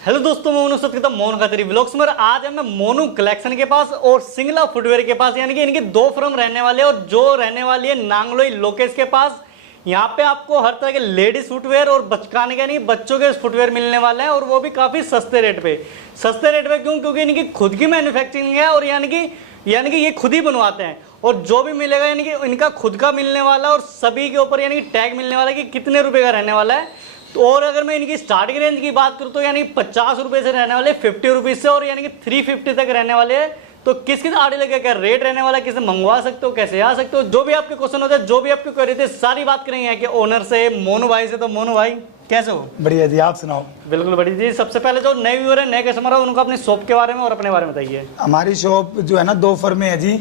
Hello दोस्तों, मैं Monu Monu Khatri vlogs में आज है मैं मोनू कलेक्शन के पास और सिंगला फुटवेयर के पास, यानी कि इनकी दो फर्म रहने वाले हैं और जो रहने वाली है नांगलोई लोकेश के पास। यहाँ पे आपको हर तरह के लेडीज फुटवेयर और बचकाने के यानी बच्चों के फुटवेयर मिलने वाले हैं और वो भी काफी सस्ते रेट पे। क्यों? क्योंकि इनकी खुद की मैन्युफैक्चरिंग है और यानी कि ये खुद ही बनवाते हैं और जो भी मिलेगा यानी कि इनका खुद का मिलने वाला और सभी के ऊपर यानी कि टैग मिलने वाला है कि कितने रुपए का रहने वाला है। तो और अगर मैं इनकी स्टार्टिंग रेंज की बात करूं तो यानी 50 रुपए से रहने वाले 50 रुपीज से और यानी कि 350 तक रहने वाले हैं। तो किस किस आर्टिकल का क्या रेट रहने वाला है, किसे मंगवा सकते हो, कैसे आ सकते हो, जो भी आपके क्वेश्चन होते हैं, जो भी आपके क्वेरी थे, सारी बात करेंगे कि ओनर से मोनू भाई से। तो मोनू भाई कैसे हो? बढ़िया जी, आप सुनाओ। बिल्कुल बढ़िया जी। सबसे पहले जो नए व्यूअर है, नए कस्टमर है, उनको अपनी शॉप के बारे में और अपने बारे में बताइए। हमारी शॉप जो है ना दो फर्म है जी।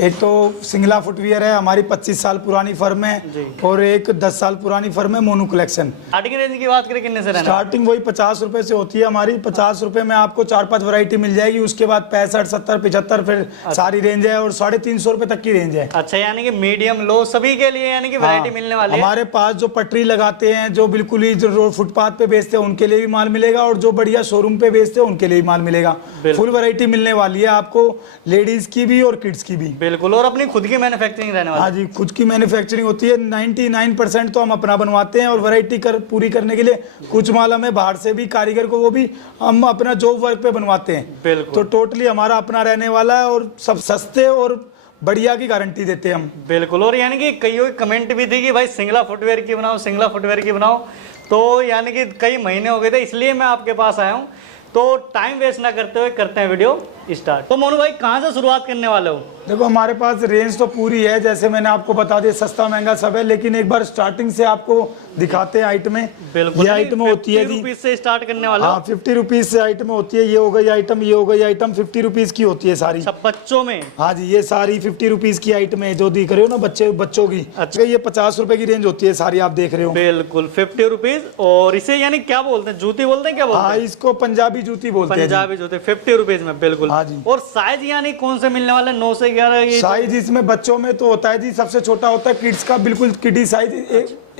एक तो सिंगला फुटवियर है, हमारी 25 साल पुरानी फर्म है और एक 10 साल पुरानी फर्म है मोनू कलेक्शन। स्टार्टिंग रेंज की बात करें कितने से रहना? स्टार्टिंग वही 50 रुपए से होती है हमारी। 50 रुपए में आपको 4-5 वैरायटी मिल जाएगी। उसके बाद 65, 70, 75 फिर सारी रेंज है और 350 रुपए तक की रेंज है। अच्छा, यानी कि मीडियम लो सभी के लिए यानी कि वैरायटी मिलने वाली है। हमारे पास जो पटरी लगाते हैं, जो बिल्कुल ही जो रोड फुटपाथ पे बेचते हैं उनके लिए भी माल मिलेगा और जो बढ़िया शोरूम पे बेचते हैं उनके लिए भी माल मिलेगा। फुल वैरायटी मिलने वाली है आपको, लेडीज की भी और किड्स की भी। बिल्कुल, और अपनी खुद की मैन्युफैक्चरिंग रहने वाली है। हाँ जी, खुद की मैन्युफैक्चरिंग होती है। 99% तो हम अपना बनवाते हैं और वैरायटी पूरी करने के लिए कुछ माल हमें बाहर से भी कारीगर को वो भी हम अपना जॉब वर्क पे बनवाते हैं। तो टोटली हमारा अपना रहने वाला है और सब सस्ते और बढ़िया की गारंटी देते हैं हम। बिल्कुल, और यानी कि कई कमेंट भी थी कि भाई सिंगला फुटवेयर की बनाओ, सिंगला फुटवेयर की बनाओ। तो यानी कि कई महीने हो गए थे, इसलिए मैं आपके पास आया हूँ। तो टाइम वेस्ट ना करते हुए करते हैं वीडियो स्टार्ट। तो मोनू भाई कहाँ से शुरुआत करने वाले हो? देखो, हमारे पास रेंज तो पूरी है, जैसे मैंने आपको बता दिया, सस्ता महंगा सब है, लेकिन एक बार स्टार्टिंग से आपको दिखाते हैं आइटमें। बिल्कुल, ये आइटम होती है 50 रुपीज से स्टार्ट करने वाला। हाँ, 50 रुपीज से आइटम होती है। ये हो गई आइटम, ये हो गई आइटम, 50 रुपीज की होती है सारी। सब बच्चों में? हाँ जी, ये सारी 50 रुपीज की आइटम है जो दिख रहे हो ना बच्चों की। अच्छा, ये 50 रुपए की रेंज होती है सारी, आप देख रहे हो। बिल्कुल 50 रुपीज। और इसे यानी क्या बोलते हैं, जूती बोलते हैं, क्या बोलते हैं? हाँ, इसको पंजाबी जूती बोलते हैं। पंजाबी जूती 50 रुपीज में। बिल्कुल। हाँ जी। और साइज यानी कौन से मिलने वाले? 9 से 11 साइज इसमें बच्चों में तो होता है जी, सबसे छोटा होता है किड्स का, बिल्कुल किडी साइज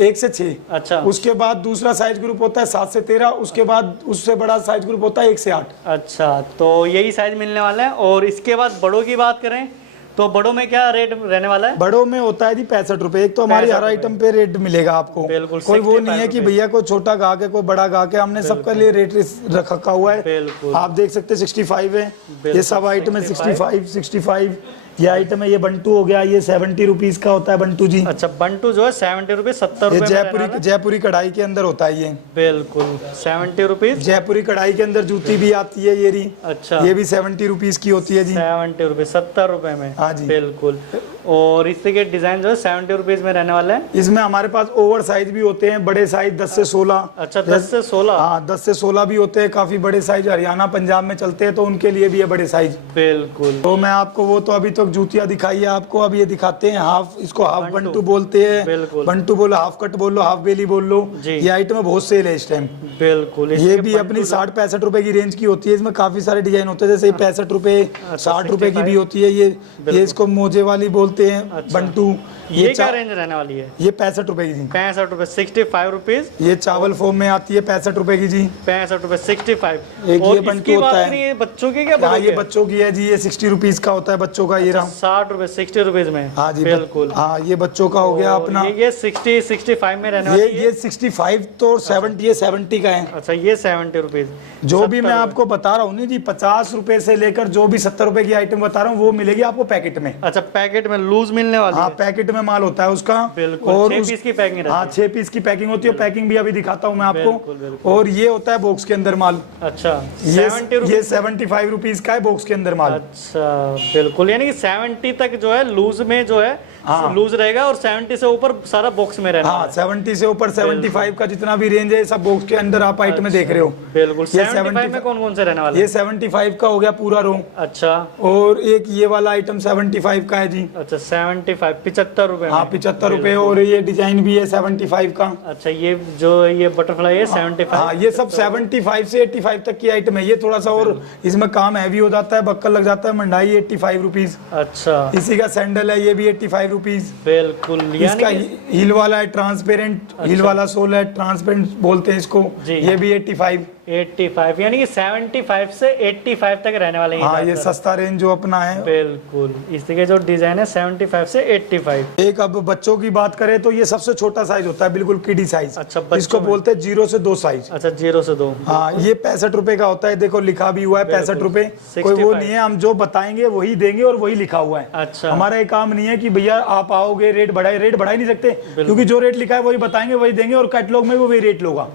1 से 6। अच्छा। उसके बाद दूसरा साइज ग्रुप होता है 7 से 13। उसके बाद उससे बड़ा साइज ग्रुप होता है 1 से 8। अच्छा, तो यही साइज मिलने वाला है। और इसके बाद बड़ों की बात करें तो बड़ों में क्या रेट रहने वाला है? बड़ों में होता है जी 65 रुपए। एक तो हमारी हर आइटम पे रेट मिलेगा आपको। बिल्कुल, कोई वो नहीं है कि भैया को छोटा गा के कोई बड़ा गा के, हमने सबके लिए रेट रखा हुआ है। बिल्कुल, आप देख सकते हैं 65 है। ये सब आइटम है 65। ये आइटम है, ये बंटू हो गया, ये 70 रुपीज का होता है बंटू जी। अच्छा, बंटू जो है 70 रुपीज, 70 रुपए जयपुरी कढ़ाई के अंदर होता है ये। बिल्कुल 70 रुपीज। जयपुरी कढ़ाई के अंदर जूती भी आती है ये रही। अच्छा, ये भी 70 रुपीज की होती है जी। 70 रुपए, 70 रुपए में। हाँ जी, बिल्कुल। और इससे के डिजाइन जो है 70 रुपीज में रहने वाले हैं। इसमें हमारे पास ओवर साइज भी होते हैं, बड़े साइज 10 से 16। अच्छा, 10 से 16। हाँ, 10 से 16 भी होते हैं। काफी बड़े साइज हरियाणा पंजाब में चलते हैं तो उनके लिए भी है बड़े साइज। बिल्कुल। तो मैं आपको वो तो अभी तक जूतियां दिखाई है आपको, अब ये दिखाते हैं हाफ। इसको हाफ बंटू बोलते हैं। बंटू बोलो, हाफ कट बोल लो, हाफ बेली बोल लो। ये आइटम बहुत सेल है इस टाइम। बिल्कुल। ये भी अपनी 60-65 रुपए की रेंज की होती है। इसमें काफी सारे डिजाइन होते हैं, जैसे 65 रुपए, 60 रुपए की भी होती है। ये इसको मोजे वाली बोलते हैं। अच्छा। बंटू। ये क्या रेंज रहने वाली है? ये 65 रुपए की जी। 65 रुपए, 65 रुपीज। ये चावल फॉर्म में आती है 65 रुपए की जी। 65 रुपए, 65। एक ये बंटू होता है। ये बच्चों की क्या? हाँ, ये बच्चों की है जी। ये 60 रुपीज का होता है बच्चों का। ये 60 रुपए, 60 रुपीज में। हाँ जी, बिल्कुल। हाँ, ये बच्चों का हो गया अपना। ये 60, 65 में रहने वाली है। ये 65 तो 70, ये 70 का है। अच्छा, ये 70 रुपीज। जो भी मैं आपको बता रहा हूँ नहीं जी, 50 रुपए से लेकर जो भी 70 रुपए की आइटम बता रहा हूँ वो मिलेगी आपको पैकेट में। अच्छा, पैकेट में लूज मिलने वाली है। हाँ, पैकेट में माल होता है उसका। बिल्कुल। और 6 पीस की पैकिंग रहती है। हाँ, 6 पीस की पैकिंग होती है। पैकिंग भी अभी दिखाता हूँ मैं आपको। बिल्कुल। और ये होता है बॉक्स के अंदर माल। अच्छा, ये 75 रुपीज का है बॉक्स के अंदर माल। अच्छा, बिल्कुल। यानी कि 70 तक जो है लूज में जो है लूज रहेगा और 70 से ऊपर सारा बॉक्स में रहना। हाँ, 70 से ऊपर 75 का जितना भी रेंज है सब बॉक्स के अंदर आप आइटम में देख रहे हो। बिल्कुल। 75 में कौन कौन से रहने वाले? ये 75 का हो गया पूरा रो। अच्छा। और एक ये वाला आइटम 75 का है जी। अच्छा, 75, 75 रुपए। हाँ, 75 रुपए। और ये डिजाइन भी है 75 का। अच्छा, ये जो ये बटरफ्लाई है 75। हाँ, ये सब 75 से 85 तक की आइटम है। ये थोड़ा सा और इसमें काम हैवी हो जाता है, बक्कल लग जाता है, मंडाई 85 रुपीज। अच्छा। इसी का सैंडल है, ये भी 85 रुपीज। बिल्कुल। इसका हील वाला है ट्रांसपेरेंट, हील वाला सोल है ट्रांसपेरेंट बोलते हैं इसको। ये भी 85। 85 यानी कि 75 से 85 तक रहने वाले हैं हाँ, ये ज़्यादातर। सस्ता रेंज जो अपना है। बिल्कुल, इसके जो डिजाइन है 75 से 85। एक अब बच्चों की बात करें तो ये सबसे छोटा साइज होता है, बिल्कुल किडी साइज। अच्छा, बच्चों इसको में। बोलते हैं 0 से 2 साइज। अच्छा, 0 से 2। हाँ, ये 65 रुपए का होता है, देखो लिखा भी हुआ है 65 रुपए। कोई वो 65। नहीं है, हम जो बताएंगे वही देंगे और वही लिखा हुआ है। अच्छा। हमारा ये काम नहीं है कि भैया आप आओगे रेट बढ़ा ही नहीं सकते, क्योंकि जो रेट लिखा है वही बताएंगे वही देंगे, और कैटलॉग में वो वही रेट लोगा।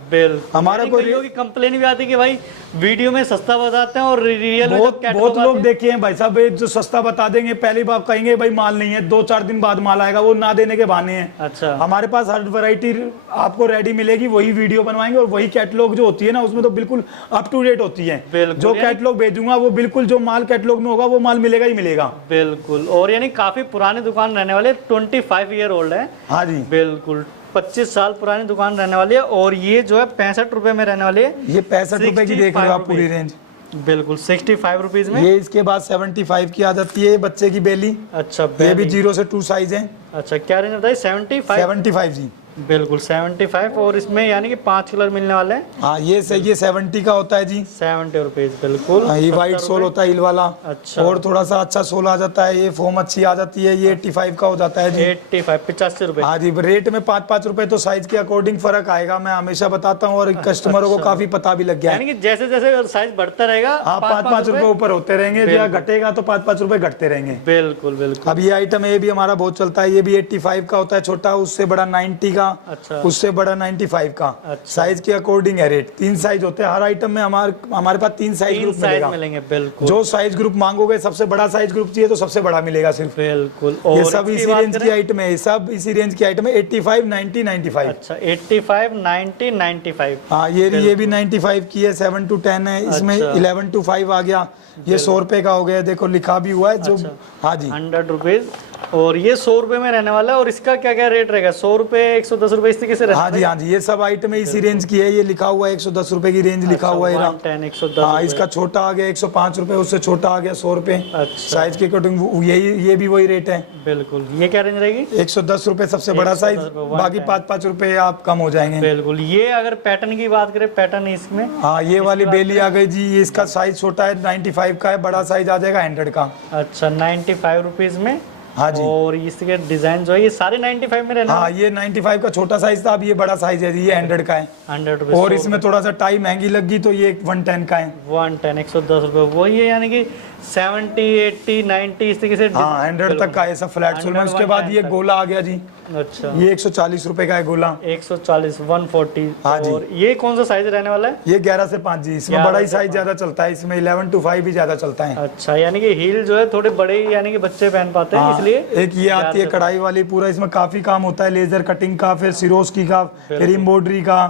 हमारा कोई की कंप्लेन भी आती है कि भाई वीडियो में सस्ता बताते हैं और रियल में जब बहुत लोग देखे हैं भाई साहब, जो सस्ता बता देंगे पहली बार कहेंगे भाई माल नहीं है, 2-4 दिन बाद माल आएगा, वो ना देने के बहाने हैं। अच्छा। हमारे पास हर वैरायटी आपको रेडी मिलेगी, वही वीडियो बनवाएंगे और वही कैटलॉग जो होती है ना उसमें तो बिल्कुल अप टू डेट होती है। जो कैटलॉग भेजूंगा वो बिल्कुल जो माल कैटलॉग में होगा वो माल मिलेगा ही मिलेगा। बिल्कुल, और यानी काफी पुरानी दुकान रहने वाले, 25 ईयर ओल्ड है। हाँ जी, बिल्कुल 25 साल पुरानी दुकान रहने वाली है। और ये जो है 65 रुपए में रहने वाली है। ये 65 रुपए की देख रहे हो आप पूरी रेंज। बिल्कुल 65 रुपीज में। ये इसके बाद 75 की आ जाती है बच्चे की बेली। अच्छा, ये भी 0 से 2 साइज है। अच्छा, क्या रेंज बताइए? 75 जी। बिल्कुल 75, और इसमें यानी कि 5 कलर मिलने वाले हैं। हाँ, ये 70 का होता है जी, 70 रुपीज। बिल्कुल, ये व्हाइट सोल होता है हिल वाला। अच्छा। और थोड़ा सा अच्छा सोल आ जाता है, ये फोम अच्छी आ जाती है, ये 85 का हो जाता है जी। 85 रुपए। हाँ जी, रेट में 5-5 रुपए तो साइज के अकॉर्डिंग फर्क आएगा, मैं हमेशा बताता हूँ, और कस्टमरों को काफी पता भी लग गया है। यानी कि जैसे जैसे साइज बढ़ता रहेगा हाँ, 5-5 रुपए ऊपर होते रहेंगे, जो घटेगा तो 5-5 रुपए घटते रहेंगे। बिल्कुल बिल्कुल। अब ये आइटम ये भी हमारा बहुत चलता है, ये भी 85 का होता है छोटा, उससे बड़ा 90 का। अच्छा। उससे बड़ा 95 का। अच्छा। साइज के अकॉर्डिंग है रेट। 3 साइज होते हैं हर आइटम में, हमारे पास 3 साइज ग्रुप मिलेंगे। बिल्कुल, जो साइज ग्रुप मांगोगे, सबसे बड़ा साइज ग्रुप चाहिए तो सबसे बड़ा मिलेगा सिर्फ। बिल्कुल। और ये सब इसी रेंज की आइटम है, सब इसी रेंज की आइटम है, 85, 90, 95। अच्छा, 85, 90, 95। हाँ, ये भी 95 की है, 7 to 10 है, इसमें 11 to 5 आ गया। ये 100 रुपए का हो गया, देखो लिखा भी हुआ है जो। हाँ जी, 100 रुपीज। और ये 100 रुपए में रहने वाला है। और इसका क्या क्या रेट रहेगा? 100 रुपए, 110 रुपए, इस तरीके से रहता है? हाँ जी, ये सब आइटम इसी रेंज की है, ये लिखा हुआ है 110 रुपए की रेंज लिखा हुआ है। 110, हाँ, इसका छोटा आ गया 105 रुपए, उससे छोटा आ गया 100 रुपए। अच्छा। साइज के अकॉर्डिंग ये भी वही रेट है। बिल्कुल, ये क्या रेंज रहेगी? 110 रुपए सबसे बड़ा साइज, बाकी 5-5 रुपए आप कम हो जाएंगे। बिल्कुल। ये अगर पैटर्न की बात करें, पैटर्न इसमें, हाँ, ये वाली बेली आ गई जी, इसका साइज छोटा है 95 का है, बड़ा साइज आ जाएगा 100 का। अच्छा, 95 रुपीज में। हाँ जी। और इसके डिजाइन जो है ये सारे 95 में रहना। हाँ, ये 95 का छोटा साइज था, अब ये बड़ा साइज है, ये 100 का है। 100 रुपीज। और इसमें थोड़ा सा टाई महंगी लगी तो ये 110 का है। 110, 110 रुपए वही है, यानी कि 70, 80, 90 इस तरीके से। हाँ, 100 तक का है सब फ्लैट सोल में। उसके बाद ये गोला आ गया जी। अच्छा, ये 140 रुपए का है गोला। 140, 140। हाँ जी। और ये कौन सा साइज रहने वाला है? ये 11 से 5 जी, इसमें बड़ा ही साइज ज्यादा चलता है, इसमें 11 to 5 भी ज्यादा चलता है। अच्छा, यानी कि हील जो है थोड़े बड़े यानी कि बच्चे पहन पाते हैं, इसलिए। एक ये आती है कढ़ाई वाली, पूरा इसमें काफी काम होता है, लेजर कटिंग का, फिर सिरोस्की का, फिर एम्ब्रॉयडरी का,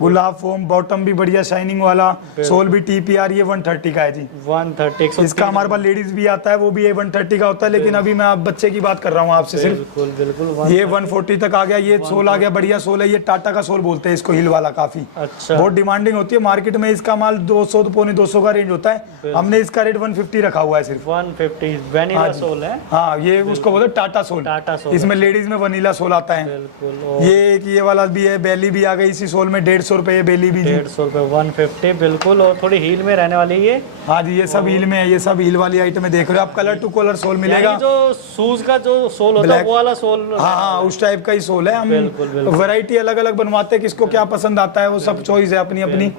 गुलाब फोम, बॉटम भी बढ़िया शाइनिंग वाला, सोल भी TPR, ये 130 का है जी। 130। इसका हमारे पास लेडीज भी आता है, वो भी 130 का होता है, लेकिन अभी मैं आप बच्चे की बात कर रहा हूँ आपसे सिर्फ। बिल्कुल बिल्कुल। ये 140 तक आ गया। ये सोल आ गया, बढ़िया सोल है, ये टाटा का सोल बोलते हैं इसको, हिल वाला काफी। अच्छा। बहुत डिमांडिंग होती है मार्केट में, इसका माल 200 तो पौने 200 का रेंज होता है, हमने इसका रेट 150 रखा हुआ है सिर्फ। 150 वैनिला सोल है। हाँ, ये उसको बोलते हैं टाटा सोल। टाटा सोल। इसमें लेडीज में वनीला सोल आता है। बिल्कुल। ये एक ये वाला भी है, बेली भी आ गई इसी सोल में, 150 रुपए ये बेली भी। 150 रुपए, 150। बिल्कुल। और थोड़ी हील में रहने वाली ये। हाँ जी, ये सब हील में है, ये सब हील वाली आइटम है, देख रहे हो आप, कलर टू कलर सोल मिलेगा। जो शूज का जो सोल होता है वो वाला सोल। हाँ, उस टाइप का ही सोल है। हम वैरायटी अलग अलग बनवाते हैं, किसको क्या पसंद आता है वो सब चॉइस है अपनी अपनी।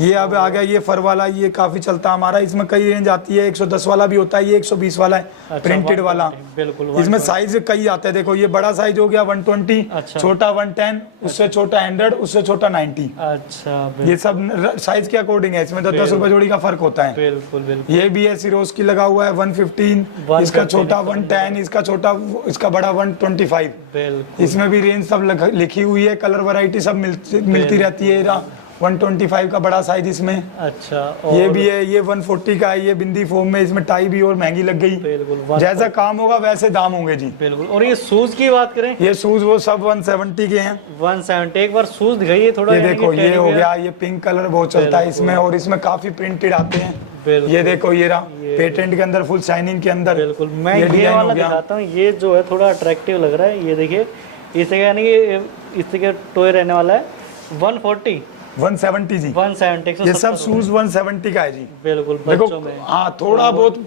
ये अब आ गया ये फर वाला, ये काफी चलता है हमारा, इसमें कई रेंज आती है, 110 वाला भी होता है, ये 120 वाला है। अच्छा, प्रिंटेड वाला। बिल्कुल। इसमें साइज कई आते हैं, देखो ये बड़ा साइज हो गया 120। अच्छा। छोटा 110, उससे छोटा 100, उससे छोटा 90। अच्छा, ये सब साइज के अकॉर्डिंग है, इसमें 10 रुपए जोड़ी का फर्क होता है। बिल्कुल बिल्कुल। ये भी है सिरोज की लगा हुआ है 115, इसका छोटा 110, इसका छोटा, इसका बड़ा 125। बिल्कुल। इसमें भी रेंज सब लिखी हुई है, कलर वैरायटी सब मिलती रहती है। 125 का बड़ा साइज इसमें। अच्छा। ये भी है, ये 140 का है, ये बिंदी फोम में, इसमें टाई भी और महंगी लग गई। बिल्कुल। जैसा काम होगा वैसे दाम होंगे जी। बिल्कुल। और ये शूज की बात करें, ये शूज वो सब 170 के हैं। 170। एक बार शूज दिखाइए थोड़ा। ये देखो, ये हो गया, ये पिंक कलर बहुत चलता है इसमें, और इसमें काफी प्रिंटेड आते हैं। ये देखो, ये रहा पेटेंट के अंदर, फुल शाइनिंग के अंदर। बिल्कुल। मैं ये वाला दिखाता हूँ, ये जो है थोड़ा अट्रैक्टिव लग रहा है, ये देखिए, इससे यानी कि इसके टॉय रहने वाला है 140। 170 जी। 170 ये सब शूज 170 का है जी। बिल्कुल देखो बच्चों में। हाँ, थोड़ा बहुत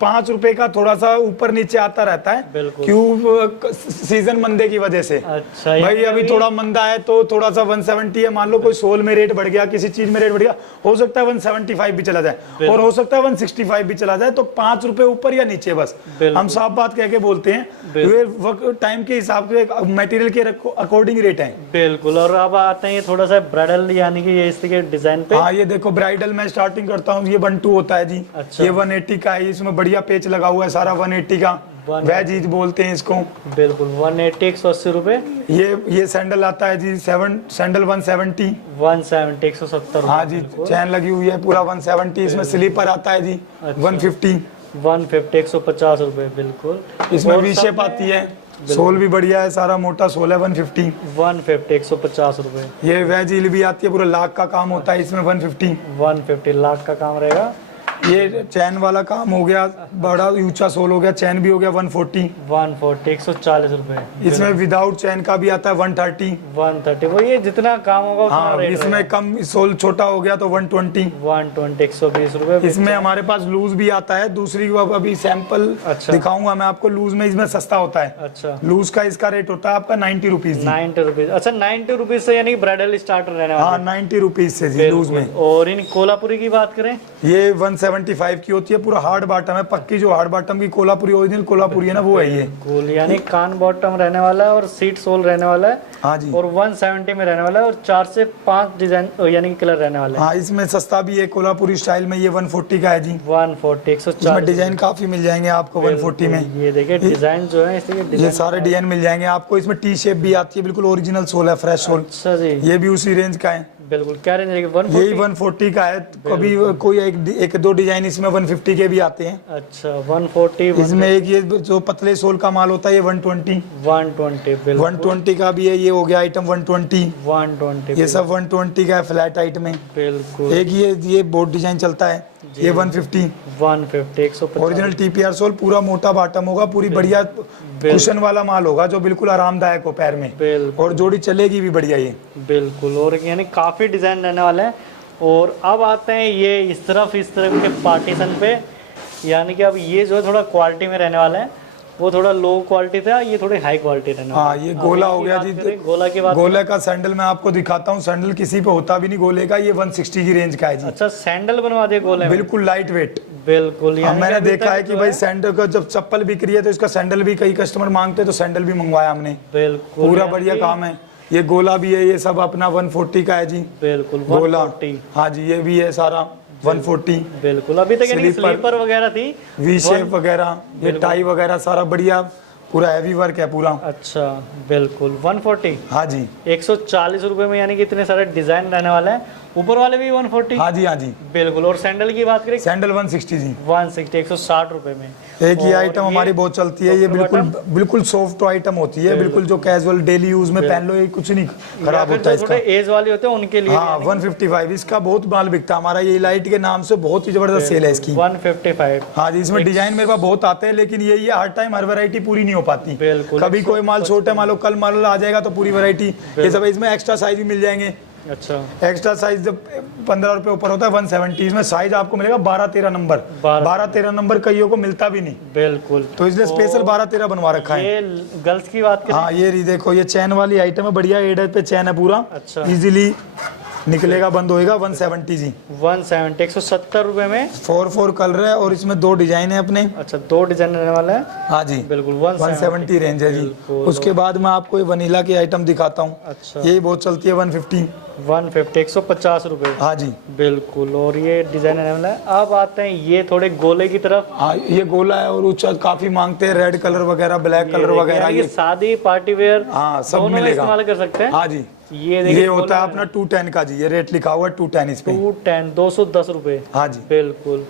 5 रुपए का थोड़ा सा ऊपर नीचे आता रहता है, बिल्कुल। क्यों? सीजन मंदे की वजह से। अच्छा भाई अभी थोड़ा मंदा है तो थोड़ा सा 170 है, मान लो कोई सोल में रेट बढ़ गया, किसी चीज में रेट बढ़ गया, हो सकता है 175 भी चला जाए और हो सकता है 165 भी चला जाए, तो 5 रुपए ऊपर या नीचे बस हम साफ बात कह के बोलते हैं। वे वक्त टाइम के हिसाब से मटेरियल के अकॉर्डिंग रेट है। बिल्कुल। और अब आते हैं ये थोड़ा सा ब्राइडल यानी कि ये इसके डिजाइन पे। हाँ, ये देखो ब्राइडल में स्टार्टिंग करता हूँ, ये 1-2 होता है जी। अच्छा। ये 180 का है, इसमें बढ़िया पेच लगा हुआ है सारा 180 का, वैज ईज बोलते हैं इसको। बिल्कुल 180 180 रुपए। ये सैंडल आता है जी, सैंडल 170 170 हाँ जी, चैन लगी हुई है पूरा 170। इसमें स्लीपर आता है जी 150 150 रुपए। बिल्कुल। इसमें वी शेप आती है, सोल भी बढ़िया है, सारा मोटा सोल है 150 150 रुपए। ये वेज हील भी आती है, पूरा लाख का काम होता है इसमें 150 लाख का काम रहेगा। ये चैन वाला काम हो गया, बड़ा ऊंचा सोल हो गया, चैन भी हो गया 140 140 रुपए। इसमें विदाउट चैन का भी आता है 130 वो ये जितना काम होगा उतना हाँ, रेट इसमें कम सोल छोटा हो गया तो 120 120 रुपए। इसमें हमारे पास लूज भी आता है, दूसरी अभी सैंपल अच्छा। दिखाऊंगा मैं आपको। लूज में इसमें सस्ता होता है। अच्छा। लूज का इसका रेट होता है आपका 90 रुपीज। 90 रुपीज। अच्छा 90 रुपीज से यानी ब्राइडल स्टार्टर रहने वाला हाँ, 90 रुपीज से जी लूज में। और इन कोल्हापुरी की बात करें, ये 175 की होती है, पूरा हार्ड बॉटम है, पक्की जो हार्ड बॉटम की कोल्हापुरी ओरिजिनल कोल्हापुरी है ना, वो है ये। गोल यानी कान बॉटम रहने वाला है और सीट सोल रहने वाला है। हाँ जी। और 170 में रहने वाला है और 4 से 5 डिजाइन यानी कि कलर रहने वाले हैं। हाँ, इसमें सस्ता भी है कोल्हापुरी स्टाइल में, ये 140 का है जी। 140 इसमें डिजाइन काफी मिल जाएंगे आपको 140 में। ये देखिए डिजाइन जो है ये सारे डिजाइन मिल जाएंगे आपको। इसमें टी शेप भी आती है, बिल्कुल ओरिजिनल सोल है, फ्रेश सोल। अच्छा जी। ये भी उसी रेंज का है। बिल्कुल। क्या रेंज रहेगी? 140? यही 140 का है। कभी कोई एक दो डिजाइन इसमें 150 के भी आते हैं। अच्छा 140। इसमें एक ये जो पतले सोल का माल होता है ये 120 बिल्कुल 120 का भी है। ये हो गया आइटम 120 ये सब 120 का है फ्लैट आइटम में। बिल्कुल। एक ये बोर्ड डिजाइन चलता है, ये 150 150 ओरिजिनल TPR सोल, पूरा मोटा बॉटम होगा, पूरी बढ़िया कुशन वाला माल होगा जो बिल्कुल आरामदायक हो पैर में, और जोड़ी चलेगी भी बढ़िया ये। बिल्कुल। और यानी काफी डिजाइन रहने वाला है। और अब आते हैं ये इस तरफ के पार्टीशन पे, यानी कि अब ये जो है थोड़ा क्वालिटी में रहने वाला है, वो थोड़ा लो क्वालिटी था, ये थोड़ी हाई क्वालिटी रहने वाला है। हाँ, ये गोला हो गया जी। गोला की बात, गोले का सैंडल मैं आपको दिखाता हूँ। सैंडल किसी पे होता भी नहीं गोले का, ये 160 की रेंज का है जी। अच्छा सैंडल बनवा दिए गोले में? बिल्कुल लाइट वेट। बिल्कुल। मैंने देखा है कि भाई सैंडल का जब चप्पल बिक रही है तो इसका सैंडल भी कई कस्टमर मांगते हैं, तो सैंडल भी मंगवाया हमने। बिल्कुल। पूरा बढ़िया काम है। ये गोला भी है, ये सब अपना 140 का है जी। बिल्कुल गोला। 140। हाँ जी, ये भी है सारा 140। बिल्कुल। अभी तक यानी स्लीपर वगैरह थी, वी शेप वगैरह, ये टाई वगैरह सारा बढ़िया, पूरा हैवी वर्क है पूरा। अच्छा बिल्कुल 140। हाँ जी। 140 रुपए में यानी कि इतने सारे डिजाइन रहने वाले हैं। ऊपर वाले भी 140? हाँ जी, हाँ जी। बिल्कुल। और सैंडल की बात करें? सैंडल 160 जी। 160 160 रुपए में। एक ये आइटम हमारी बहुत चलती है, ये बिल्कुल सॉफ्ट आइटम होती है, बिल्कुल जो कैजुअल डेली यूज में पहन लो, ये कुछ नहीं खराब होता है इसका। एज वाले होते हैं उनके लिए। हाँ 155, इसका बहुत माल बिकता है हमारा, ये लाइट के नाम से बहुत ही जबरदस्त सेल है इसकी। 155। हाँ जी। इसमें डिजाइन मेरे पास बहुत आते हैं, लेकिन ये हर टाइम हर वैरायटी पूरी नहीं हो पाती। कभी कोई माल छोटा मान लो, कल माल आ जाएगा तो पूरी वैरायटी ये सब। इसमें एक्स्ट्रा साइज भी मिल जाएंगे। अच्छा। एक्स्ट्रा साइज जब 15 रुपए ऊपर होता है 170, इसमें साइज आपको मिलेगा 12-13 नंबर। 12-13 नंबर कईयों को मिलता भी नहीं। बिल्कुल। तो इसलिए स्पेशल 12-13 बनवा रखा है। ये गर्ल्स की बात करें? हाँ, ये देखो, ये चैन वाली आइटम है, बढ़िया एडर पे चैन है पूरा। अच्छा। इजीली निकलेगा, बंद होएगा। 170 जी। 170 170 रुपए में 4 कलर है, और इसमें 2 डिजाइन है अपने। अच्छा 2 डिजाइन रहने वाला है। हाँ जी। बिल्कुल 170 रेंज है जी। उसके बाद मैं आपको ये वनीला की आइटम दिखाता हूँ। अच्छा। यही बहुत चलती है 150 150 रुपए। हाँ जी। बिल्कुल। और ये डिजाइन रहने वाला है। अब आते हैं ये थोड़े गोले की तरफ। हाँ, ये गोला है और ऊंचा काफी मांगते हैं, रेड कलर वगैरह, ब्लैक कलर वगैरह। ये शादी पार्टी वेयर हाँ सब मिलेगा, इस्तेमाल कर सकते हैं। हाँ जी। ये होता है अपना 210 का जी, ये रेट लिखा हुआ है 210 इस पे। 210 210 रुपए। हाँ जी। बिल्कुल।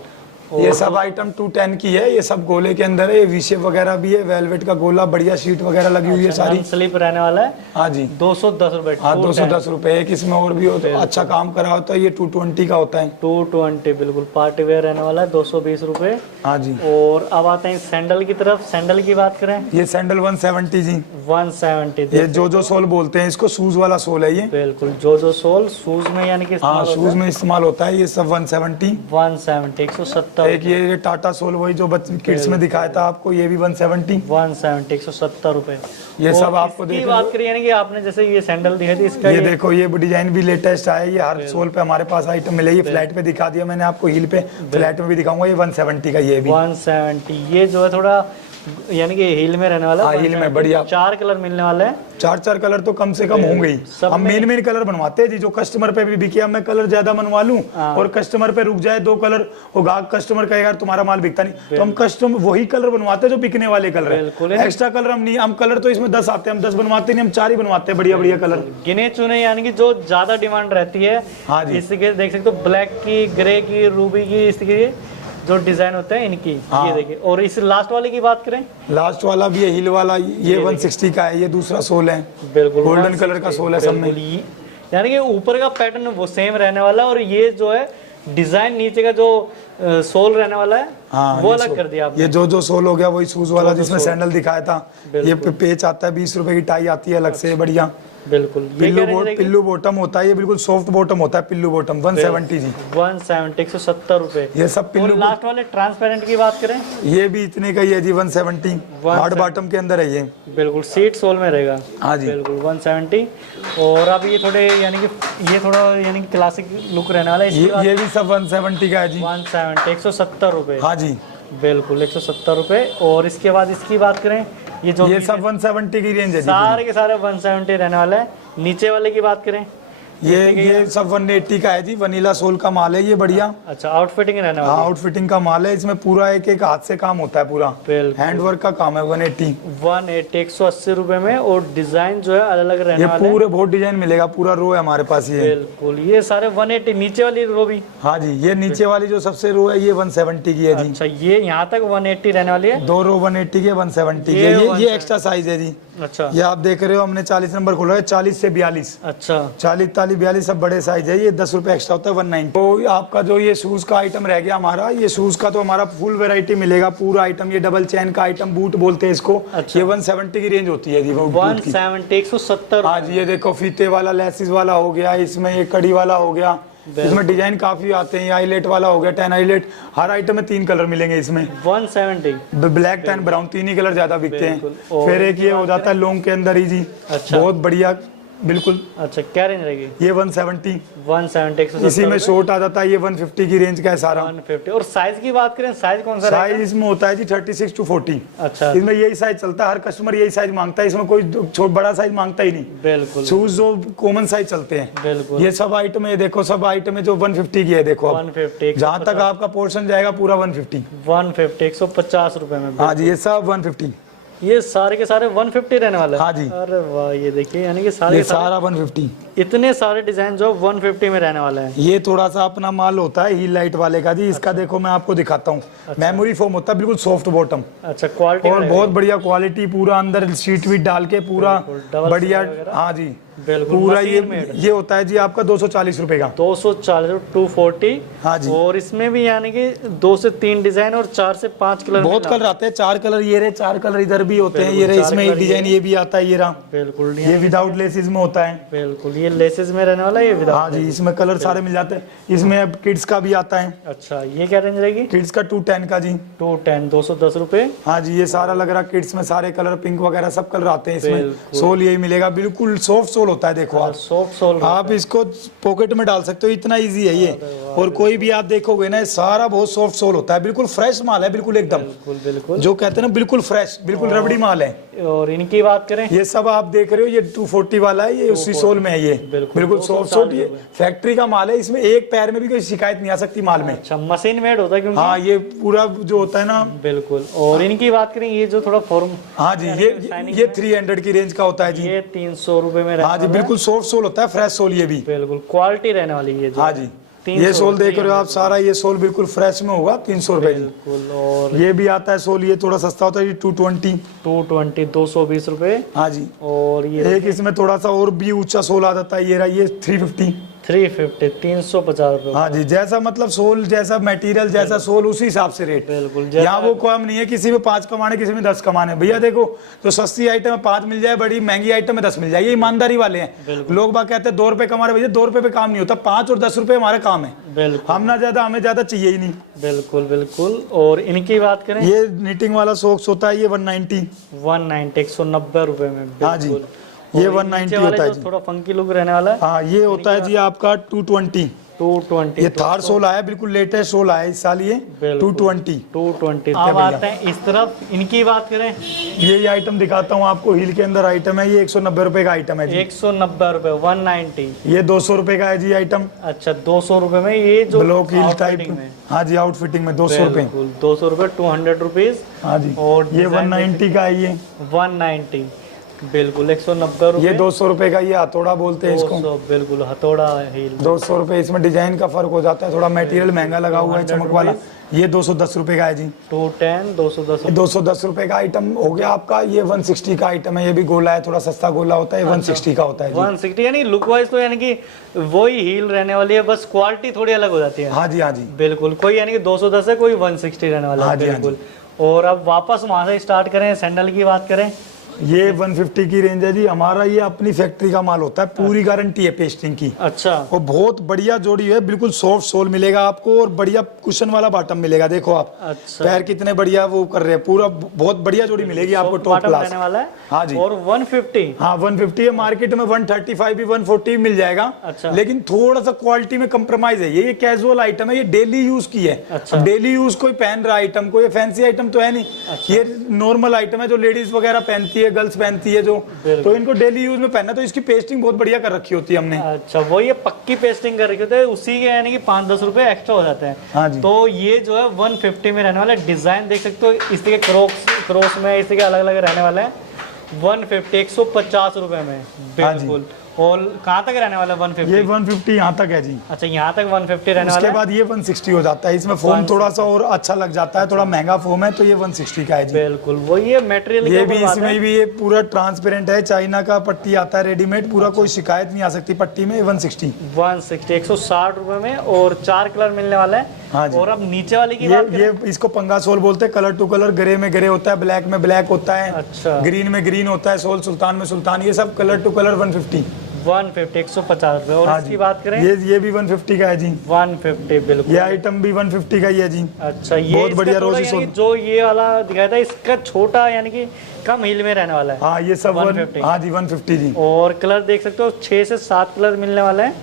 ये सब आइटम 210 की है, ये सब गोले के अंदर है, ये वी शेप वगैरह भी है, वेलवेट का गोला, बढ़िया शीट वगैरह लगी हुई है सारी। स्लिप रहने वाला है। हाँ जी 210 रुपए। हाँ 210 रुपए। एक इसमें और भी हो तो अच्छा काम करा होता है, ये 220 का होता है। 220 बिल्कुल पार्टी वेयर रहने वाला है, 220 रुपए। हाँ जी। और अब आते हैं सैंडल की तरफ। सैंडल की बात करें, ये सैंडल 170 जी, 170। ये जो सोल बोलते हैं इसको, शूज वाला सोल है ये। बिल्कुल जो सोल शूज में यानी कि हाँ शूज में इस्तेमाल होता है, ये सब 170। 170 एक ये टाटा सोल वही जो किड्स में दिखाया था आपको, ये भी 170। 170 रुपए। ये सब आपको देखिए बात करिए यानी कि आपने जैसे ये सैंडल दिखाई थी, इसका ये देखो ये डिजाइन भी लेटेस्ट आया है, ये हर सोल पे हमारे पास आइटम मिलेगी। फ्लैट पे दिखा दिया मैंने आपको, हील पे, फ्लैट में भी दिखाऊंगा। ये 170 का, ये भी 170। ये जो है थोड़ा यानी कि हील में रहने वाला है। हील में बढ़िया 4 कलर मिलने वाला है। 4 कलर तो कम से कम होंगे ही। हम मेन कलर बनवाते हैं जी, जो कस्टमर पे भी बिके। अब मैं कलर ज्यादा बनवा लूं और कस्टमर पे रुक जाए 2 कलर, वो गाहक कस्टमर कहेगा यार तुम्हारा माल बिकता नहीं, तो हम कस्टमर वही कलर बनवाते हैं जो बिकने वाले कलर है। एक्स्ट्रा कलर हम नहीं, हम कलर तो इसमें 10 आते हैं, हम 10 बनवाते नहीं, हम 4 ही बनवाते हैं बढ़िया कलर, गिने चुने यानी कि जो ज्यादा डिमांड रहती है। हाँ जी। इसके देख सकते हो ब्लैक की, ग्रे की, रूबी की, इसकी जो डिजाइन होते हैं इनकी। हाँ। ये देखिए। और इस लास्ट वाले की बात करें, लास्ट वाला भी है हील वाला, ये 160 का है, ये दूसरा सोल है। बिल्कुल गोल्डन कलर का सोल है सब में। यानी कि ऊपर का पैटर्न वो सेम रहने वाला है, और ये जो है डिजाइन नीचे का जो सोल रहने वाला है, हाँ, वो अलग कर दिया आपने। ये जो सोल हो गया वही शूज वाला जिसमें सैंडल दिखाया था। ये पेच आता है, 20 रुपए की टाई आती है अलग से, बढ़िया। बिल्कुल। पिल्लू बॉटम होता है, ये बिल्कुल सॉफ्ट बॉटम होता है, पिल्लू बॉटम 170 जी। 170 रुपए। ये सब पिल्लू। लास्ट वाले ट्रांसपेरेंट की बात करें, ये भी इतने का ही है जी, 170। हार्ड बॉटम के अंदर है ये। बिल्कुल सीट सोल में रहेगा। हाँ जी बिल्कुल 170। और अब ये थोड़े यानी कि ये थोड़ा यानी कि क्लासिक लुक रहने वाला है। ये भी सब 170 का है जी। 170 170 रुपए। हाँ जी बिल्कुल 170 रुपए। और इसके बाद इसकी बात करें, ये सब 170 की रेंज है जी, सारे के सारे 170 रहने वाला है। नीचे वाले की बात करें, ये सब 180 का है जी, वनीला सोल का माल है ये, बढ़िया। अच्छा आउटफिटिंग रहने वाला है। हाँ आउटफिटिंग का माल है, इसमें पूरा एक हाथ से काम होता है, पूरा हैंड वर्क का काम है। 180 180 रुपए में। और डिजाइन जो है अलग अलग रहने वाले पूरे बहुत डिजाइन मिलेगा, पूरा रो है हमारे पास ये। बिल्कुल ये सारे 180। नीचे वाली रो भी? हाँ जी, ये नीचे वाली जो सबसे रो है ये 170 की है जी। अच्छा ये यहाँ तक 180 रहने वाली है। 2 रो 180 के, 170 के। ये एक्स्ट्रा साइज है जी। अच्छा ये आप देख रहे हो, हमने 40 नंबर खोला है, 40 से 42। अच्छा 40 42 सब बड़े साइज है। ये 10 रुपए एक्स्ट्रा होता है, 190। तो आपका जो ये शूज का आइटम रह गया हमारा, ये शूज का तो हमारा फुल वैरायटी मिलेगा, पूरा आइटम। ये डबल चैन का आइटम, बूट बोलते हैं इसको। अच्छा। ये 170 की रेंज होती है जी, 170 170। हाँ जी, ये देखो फीते वाला, लेसिस वाला हो गया, इसमें ये कड़ी वाला हो गया, इसमें डिजाइन काफी आते हैं। आईलेट वाला हो गया, 10 आईलेट। हर आइटम में 3 कलर मिलेंगे इसमें। 170 ब्लैक 10 ब्राउन, 3 ही कलर ज्यादा बिकते हैं। फिर एक ये हो जाता है लॉन्ग के अंदर ही जी। अच्छा बहुत बढ़िया, बिल्कुल। अच्छा क्या रेंज रहेगी? ये 170। 170 इसी में शॉर्ट आ जाता है, ये 150 की रेंज का है सारा। 150। और साइज की बात करें, साइज कौन सा साइज इसमें होता है जी 36 to 40। अच्छा इसमें यही साइज चलता है, हर कस्टमर यही साइज मांगता है, इसमें कोई बड़ा साइज मांगता ही नहीं। बिल्कुल शूज जो कॉमन साइज चलते हैं। बिल्कुल। ये सब आइटम है, देखो सब आइटम है जो 150 की है। देखो 150 जहाँ तक आपका पोर्शन जाएगा पूरा 150। 150 रुपए में। हाँ जी, ये सब 150। ये सारे के सारे 150 रहने वाला है। हाँ जी। अरे वाह, ये देखिए यानी कि ये सारा 150। इतने सारे डिजाइन जो 150 में रहने वाला है। ये थोड़ा सा अपना माल होता है हील लाइट वाले का जी। इसका देखो मैं आपको दिखाता हूँ। मेमोरी फोम होता है, बिल्कुल सॉफ्ट बॉटम। अच्छा क्वालिटी और बहुत बढ़िया क्वालिटी, पूरा अंदर शीट वीट डाल के पूरा बढ़िया। हाँ जी बिल्कुल पूरा। ये होता है जी आपका 240 रुपए का। 240 240। हाँ जी। और इसमें भी यानी कि 2 से 3 डिजाइन और 4 से 5 कलर। बहुत कलर आते हैं, 4 कलर ये रहे, 4 कलर इधर भी होते हैं। ये रहे, इसमें एक डिजाइन ये भी आता है, ये रहा। बिल्कुल ये विदाउट लेसिस में होता है। बिल्कुल ये लेसेस में रहने वाला है, ये विदाउट। हाँ जी, इसमें कलर सारे मिल जाते हैं। इसमें अब किड्स का भी आता है। अच्छा ये क्या रेंज रहेगी? किड्स का 210 का जी। 210 210 रुपए। हाँ जी, ये सारा लग रहा किड्स में, सारे कलर पिंक वगैरह सब कलर आते हैं इसमें। सोल यही मिलेगा, बिल्कुल सॉफ्ट सोल होता है। देखो आप सॉफ्ट सोल, आप इसको पॉकेट में डाल सकते हो, इतना इजी है ये। और कोई भी आप देखोगे ना, सारा बहुत सॉफ्ट सोल होता है, बिल्कुल फ्रेश माल है, बिल्कुल एकदम। बिल्कुल बिल्कुल जो कहते हैं ना, बिल्कुल फ्रेश, बिल्कुल रबड़ी माल है। और इनकी बात करें, ये सब आप देख रहे हो, ये 240 वाला है, ये उसी सोल में है। ये बिल्कुल सॉफ्ट सोल, ये फैक्ट्री का माल है। इसमें एक पैर में भी कोई शिकायत नहीं आ सकती माल में। अच्छा मशीन मेड होता है क्योंकि। हाँ, ये पूरा जो होता है ना। बिल्कुल। और इनकी बात करें, ये जो थोड़ा फॉर्म। हाँ जी, ये 300 की रेंज का होता है जी। ये 300 रुपए में। हाँ जी, बिल्कुल सॉफ्ट सोल होता है, फ्रेश सोल ये भी। बिल्कुल क्वालिटी रहने वाली है। हाँ जी, ये सोल देख रहे हो आप, सारा ये सोल बिल्कुल फ्रेश में होगा, 300 रुपए जी। बिल्कुल। और ये भी आता है सोल, ये थोड़ा सस्ता होता है जी, 220। 220 रुपए। हाँ जी। और ये एक इसमें थोड़ा सा और भी ऊंचा सोल आ जाता है, ये रहा, ये 350। 350 रुपए। हाँ जी, जैसा मतलब सोल, जैसा मटेरियल, जैसा सोल, उसी हिसाब से रेट। बिल्कुल। यहाँ वो कम नहीं है, किसी में 5 कमाने, किसी में 10 कमाने। भैया देखो, जो सस्ती आइटम है 5 मिल जाए, बड़ी महंगी आइटम में 10 मिल जाए, ये ईमानदारी वाले हैं। लोग बात कहते हैं 2 रुपए कमा रहे, भैया 2 रुपए पे काम नहीं होता, 5 और 10 रुपए हमारा काम है। बिल्कुल। हम ना ज्यादा, हमें ज्यादा चाहिए ही नहीं। बिल्कुल बिल्कुल। और इनकी बात करें, ये नीटिंग वाला सॉक्स होता है, ये 190। 190 रुपए में। हाँ जी, ये 190 होता है जी। थोड़ा फंकी लुक रहने वाला है। हाँ, ये होता है जी आपका 220। 220। ये थार सोल आया, बिल्कुल लेटेस्ट सोल आया इस साल, ये 220। 220। अब आते हैं इस तरफ, इनकी बात करें, ये आइटम दिखाता हूँ आपको, हील के अंदर आइटम है, ये 190 रुपए का आइटम है जी। 190 रुपए। 190। ये 200 रुपए का है जी आइटम। अच्छा, 200 रुपए में ये जो ब्लॉक हील टाइप। outfitting में। हाँ जी, आउटफिटिंग में 200 रुपए। 200 रुपए। 200 रुपीज। हाँ जी। और ये 190 का है, ये 190। बिल्कुल। 190 रुपए। ये 200 रुपए का, ये हथौड़ा बोलते हैं इसको। 200। बिल्कुल, हथौड़ा हील। 200 रुपए। इसमें डिजाइन का फर्क हो जाता है, थोड़ा मटेरियल महंगा लगा हुआ है, चमक वाला। ये 210 रुपए का है जी। 210। 210। 210 रुपए का आइटम हो गया आपका। ये 160 का आइटम है, ये भी गोला है, थोड़ा सस्ता गोला होता है, 160 का होता है जी। 160 यानी लुक वाइज तो यानी कि वही हील रहने वाली है, बस क्वालिटी थोड़ी अलग हो जाती है। हाँ जी, हाँ जी। बिल्कुल। कोई यानी कि 210 है, कोई 160 रहने वाला है। हाँ जी, हाँ बिल्कुल। और अब वापस वहां से स्टार्ट करें, सैंडल की बात करें। ये 150 की रेंज है जी। हमारा ये अपनी फैक्ट्री का माल होता है, पूरी गारंटी है पेस्टिंग की। अच्छा। और बहुत बढ़िया जोड़ी है, बिल्कुल सॉफ्ट सोल मिलेगा आपको, और बढ़िया कुशन वाला बॉटम मिलेगा। देखो आप, अच्छा। पैर कितने बढ़िया वो कर रहे हैं, पूरा बहुत बढ़िया जोड़ी मिलेगी आपको, टॉप क्लास रहने वाला है। हाँ जी। और 150। हाँ, 150 है। मार्केट में 135 भी, 140 मिल जाएगा। अच्छा। लेकिन थोड़ा सा क्वालिटी में कंप्रोमाइज है। ये कैजुअल आइटम है, ये डेली यूज की है। अच्छा। डेली यूज कोई पहन रहा आइटम, कोई फैंसी आइटम तो है नहीं। अच्छा। ये नॉर्मल आइटम है, जो लेडीज वगैरह पहनती है, गर्ल्स पहनती है जो, तो इनको डेली यूज में पहनना, तो इसकी पेस्टिंग बहुत बढ़िया कर रखी होती है हमने। अच्छा, वो ये पक्की पेस्टिंग कर रखी होती है, उसी के यानी कि 5-10 रुपए एक्स्ट्रा हो जाते हैं। हाँ जी। तो ये जो है 150 में रहने वाला है। डिजाइन देख सकते हो, इस के क्रॉस में इस के अलग अलग रहने वाले हैं। 150। 150 रुपए में। बिल्कुल। और कहाँ तक रहने वाला है 150? ये 150 यहाँ तक है जी। अच्छा, यहाँ तक 150 रहने वाला उसके है। बाद ये 160 हो जाता है। इसमें फोम थोड़ा सा और अच्छा लग जाता है, थोड़ा महंगा फोम है, तो ये 160 का है जी। बिल्कुल। वो ये मटेरियल ये भी, इसमें भी ये पूरा ट्रांसपेरेंट है, चाइना का पट्टी आता है रेडीमेड, पूरा कोई शिकायत नहीं आ सकती पट्टी में। 160। 160 रुपए में, और 4 कलर मिलने वाला है। हाँ जी। और अब नीचे वाले की बात करें, ये इसको पंगा सोल बोलते हैं। कलर टू कलर, ग्रे में ग्रे होता है, ब्लैक में ब्लैक होता है। अच्छा। ग्रीन में ग्रीन होता है, सोल सुल्तान में सुल्तान, ये सब कलर टू कलर 150। 150 रुपए। और इसकी बात करें, ये भी 150 का है जी। 150। बिल्कुल। ये आइटम भी 150 का ही है जी। अच्छा, ये बहुत बढ़िया रोजी यानी जो ये वाला दिखाया था, इसका छोटा यानी कि कम हील में रहने वाला है। हाँ, ये सब 150। हाँ जी, 150 जी। और कलर देख सकते हो, 6 से 7 कलर मिलने वाले हैं।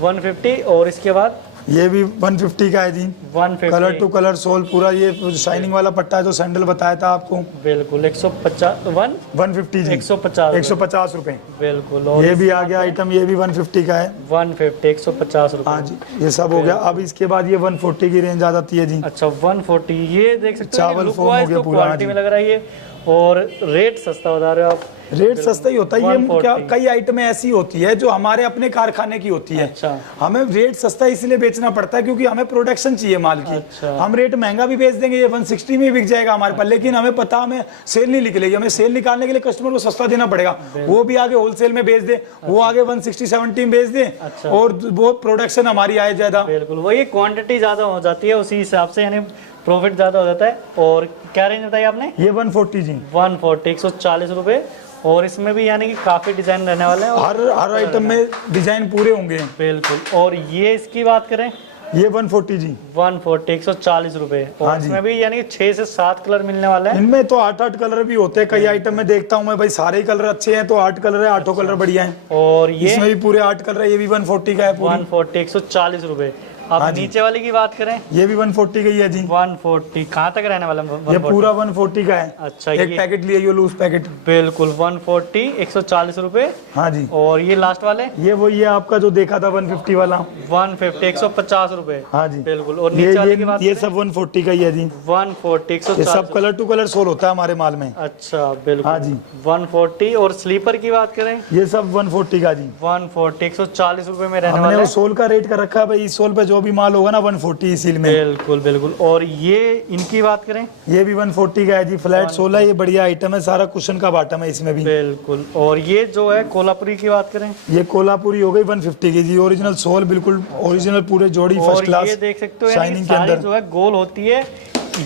150। और इसके बाद ये भी 150 का है जी। 150। कलर टू कलर सोल पूरा, ये शाइनिंग वाला पट्टा है जो सैंडल बताया था आपको। बिल्कुल। 150 जी। 150 रुपए। बिल्कुल। और ये भी आ गया आइटम, ये भी 150 का है। 150। 150 रुपए। हाँ जी, ये सब हो गया। अब इसके बाद ये 140 की रेंज आ जाती है जी। अच्छा, 140। ये देख सकते हो, चावल लुक फोम हो वाइज गया तो पूरा। क्वालिटी में लग रहा है ये। और रेट सस्ता बता रहे हो आप। रेट सस्ता ही होता है। ये 140। क्या, कई आइटमें ऐसी होती है जो हमारे अपने कारखाने की होती है। अच्छा। हमें रेट सस्ता इसलिए बेचना पड़ता है क्योंकि हमें प्रोडक्शन चाहिए माल की। अच्छा। हम रेट महंगा भी बेच देंगे, ये 160 में बिक जाएगा हमारे पास, लेकिन हमें पता, हमें सेल नहीं निकलेगी। हमें सेल निकालने के लिए कस्टमर को सस्ता देना पड़ेगा। वो भी आगे होलसेल में बेच दे, वो आगे 160-70 में बेच दे। अच्छा। और वो प्रोडक्शन हमारी आए ज्यादा। बिल्कुल। वही क्वांटिटी ज्यादा हो जाती है, उसी हिसाब से यानी प्रॉफिट ज्यादा हो जाता है। और क्या रेंज बताई आपने? ये 140 जी। 140। 140 रुपए। और इसमें भी यानी कि काफी डिजाइन रहने वाले हैं। हर आइटम में डिजाइन पूरे होंगे। बिल्कुल। और ये इसकी बात करें, ये 140 जी। 140। 140 रुपए। और हाँ जी। इसमें भी यानी कि 6 से 7 कलर मिलने वाले हैं। इनमें तो 8-8 कलर भी होते हैं। कई आइटम में देखता हूँ मैं, भाई सारे ही कलर अच्छे हैं तो 8 कलर है, 8 कलर बढ़िया हैं। और ये इसमें भी पूरे 8 कलर है। ये भी 140 का है पूरी। 140। 140 रुपए। अब हाँ जी। नीचे वाली की बात करें, ये भी 140 का ही है जी। 140 कहाँ तक रहने वाला है? ये 140? पूरा 140 का है। अच्छा, एक ये पैकेट लिए ये लूज पैकेट। बिल्कुल 140, 140 रुपए। हाँ जी। और ये लास्ट वाले ये वही है आपका जो देखा था 150 वाला। 150, 150 रुपए। हाँ जी बिल्कुल। और नीचे वाले की बात ये करें? सब 140 का ही है जी। 140, ये 140। सब कलर टू कलर सोल होता है हमारे माल में। अच्छा बिल्कुल। हाँ जी। 140। और स्लीपर की बात करें? ये सब 140 का जी। 140, 140 रुपए में रहने हमने वाला वो है। सोल का रेट कर रखा है भाई, इस सोल पे जो भी माल होगा ना 140 इसी में। बिल्कुल बिल्कुल। और ये इनकी बात करें? ये भी 140 का है जी। फ्लैट सोल है, ये बढ़िया आइटम है, सारा कुशन का बॉटम है इसमें भी। बिल्कुल। और ये जो है कोल्हापुरी की बात करें? ये कोल्हापुरी हो गई 150 की जी। ओरिजिनल सोल बिल्कुल ओरिजिनल पूरे जोड़ी फर्स्ट और क्लास। ये देख सकते हो यानी शाइनिंग के सारी अंदर जो है गोल होती है।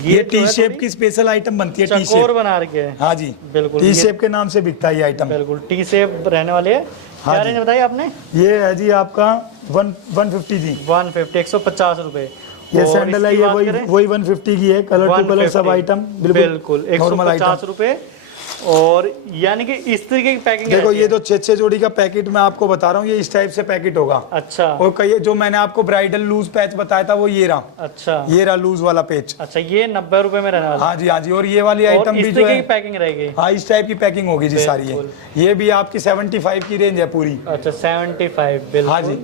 ये जो टी है शेप थोड़ी की स्पेशल आइटम बनती है। टी चकोर शेप बना रखे है। हाँ जी। बिल्कुल। टी ये- शेप के नाम से बिकता है ये आइटम। बिल्कुल टी शेप रहने वाले है। हाँ क्या जी। रेंज बताई आपने? ये है जी आपका 150 जी। 150, 150 रुपए। ये और सैंडल है, इसकी ये बात वही करें? वही 150 की है। कलर टू कलर सब 150 आइटम बिल्कुल नॉर्मल 150 आइटम। रुपए। और यानी कि इस तरीके की पैकिंग देखो रहती ये है। तो 6 जोड़ी का पैकेट मैं आपको बता रहा हूँ, ये इस टाइप से पैकेट होगा। अच्छा और कई जो मैंने आपको ब्राइडल लूज पैच बताया था वो ये रहा। अच्छा ये रहा लूज वाला पैच। अच्छा। ये 90 रुपए में रहने वाला है। हाँ जी हाँ जी। और ये वाली और आइटम भी इस जो तरीके है की पैकिंग रहेगी। हाँ इस टाइप की पैकिंग होगी जी सारी। ये भी आपकी 75 की रेंज है पूरी। अच्छा 75 बिल्कुल। हाँ जी।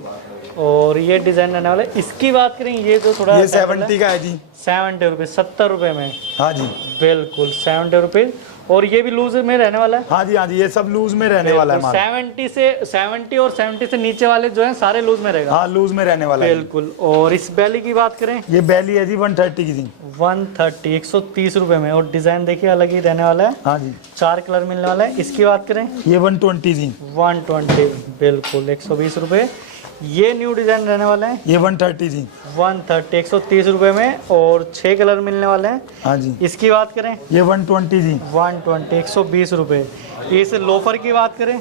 और ये डिजाइन रहने वाला है। इसकी बात करें ये जो थोड़ा ये 70 का है जी। 70 रुपए, 70 रुपए में। हाँ जी। बिल्कुल 70 रुपए। और ये भी लूज में रहने वाला है। हाँ जी हाँ जी। ये सब लूज में रहने वाला है माल। 70 और 70 से नीचे वाले जो है सारे लूज में रहेगा। हाँ लूज में रहने वाला है। बिल्कुल। और इस बैली की बात करें? ये बैली है जी 130 की जी। 130, 130 रुपए में। और डिजाइन देखिए अलग ही रहने वाला है। हाँ जी। 4 कलर मिलने वाला है। इसकी बात करें? ये 120 जी। 120 बिल्कुल 120 रुपए। ये न्यू डिजाइन रहने वाला है। ये 130 जी। 130, 130 रुपए में। और 6 कलर मिलने वाले हैं। हाँ जी। इसकी बात करें? ये 120 जी। 120, 120 रुपए। इस लोफर की बात करें?